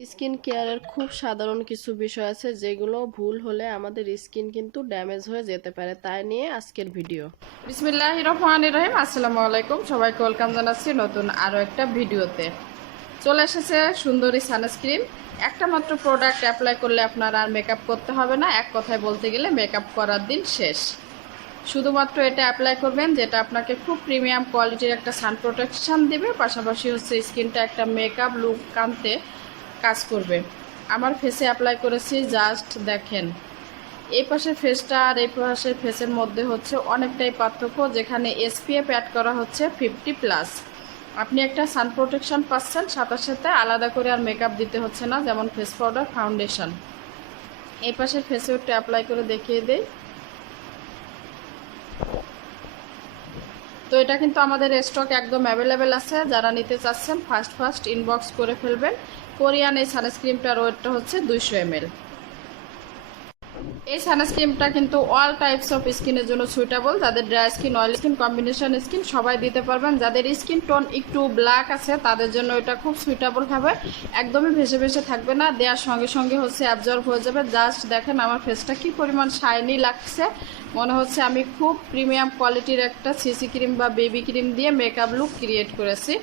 Skin কেয়ারের খুব সাধারণ কিছু বিষয় আছে যেগুলো ভুল হলে আমাদের স্কিন কিন্তু ড্যামেজ হয়ে যেতে পারে, তাই নিয়ে আজকের ভিডিও। বিসমিল্লাহির রহমানির রহিম। আসসালামু আলাইকুম, সবাইকে ওয়েলকাম জানাচ্ছি নতুন আরও একটা ভিডিওতে। চলে এসেছে সুন্দরী সানস্ক্রিন। একটা মাত্র প্রোডাক্ট অ্যাপ্লাই করলে আপনার আর মেকআপ করতে হবে না। এক কথায় বলতে গেলে মেকআপ করার দিন শেষ। শুধুমাত্র এটা অ্যাপ্লাই করবেন, যেটা আপনাকে খুব প্রিমিয়াম কোয়ালিটির একটা সান প্রোটেকশান দেবে, পাশাপাশি হচ্ছে স্কিনটা একটা মেকআপ লুক আনতে কাজ করবে। আমার ফেসে অ্যাপ্লাই করেছি, জাস্ট দেখেন। এই পাশের ফেসটা আর এই পাশের ফেসের মধ্যে হচ্ছে অনেকটাই পার্থক্য, যেখানে এসপিএফ অ্যাড করা হচ্ছে 50+। আপনি একটা সান প্রোটেকশন পাচ্ছেন, সাথে সাথে আলাদা করে আর মেকআপ দিতে হচ্ছে না, যেমন ফেস পাউডার, ফাউন্ডেশন। এই পাশের ফেসে একটু অ্যাপ্লাই করে দেখিয়ে দেই। তো এটা কিন্তু আমাদের স্টক একদম অ্যাভেলেবেল আছে। যারা নিতে চাচ্ছেন ফার্স্ট ইনবক্স করে ফেলবেন। কোরিয়ান এই সানস্ক্রিনটার ওয়েটটা হচ্ছে 200 ml। এই সানস্ক্রিনটা কিন্তু অল টাইপস অফ স্কিনের জন্য সুইটেবল। যাদের dry skin, oil skin, combination skin সবাই দিতে পারবেন। যাদের স্কিন টোন একটু ব্ল্যাক আছে তাদের জন্য এটা খুব সুইটেবল হবে। একদমই ভেসে ভেসে থাকবে না, দেওয়ার সঙ্গে সঙ্গে হচ্ছে অ্যাবজর্ব হয়ে যাবে। জাস্ট দেখেন আমার ফেসটা কি পরিমাণ শাইনি লাগছে। মনে হচ্ছে আমি খুব প্রিমিয়াম কোয়ালিটির একটা সিসি ক্রিম বা বেবি ক্রিম দিয়ে মেকআপ লুক ক্রিয়েট করেছি।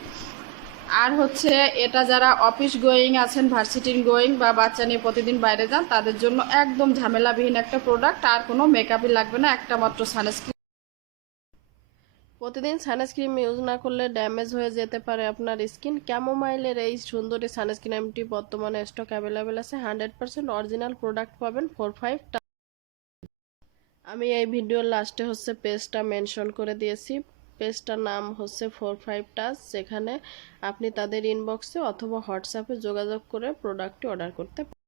আর হচ্ছে এটা যারা অফিস গোয়িং আছেন, ভার্সিটির গোয়িং বা বাচ্চা নিয়ে প্রতিদিন বাইরে যান, তাদের জন্য একদম ঝামেলাবিহীন একটা প্রোডাক্ট। আর কোনো মেকআপই লাগবে না, একটা মাত্র সানস্ক্রিন। প্রতিদিন সানস্ক্রিন ইউজ না করলে ড্যামেজ হয়ে যেতে পারে আপনার স্কিন। ক্যামোমাইলের এই সুন্দরী সানস্ক্রিনটি বর্তমানে স্টক অ্যাভেলেবেল আছে। 100% অরিজিনাল প্রোডাক্ট পাবেন 45 টাকা। আমি এই ভিডিওর লাস্টে হচ্ছে পেজটা মেনশন করে দিয়েছি। পেজটার নাম হচ্ছে 45 টাচ, যেখানে আপনি তাদের ইনবক্সে অথবা হোয়াটসঅ্যাপে যোগাযোগ করে প্রোডাক্টটি অর্ডার করতে পারেন।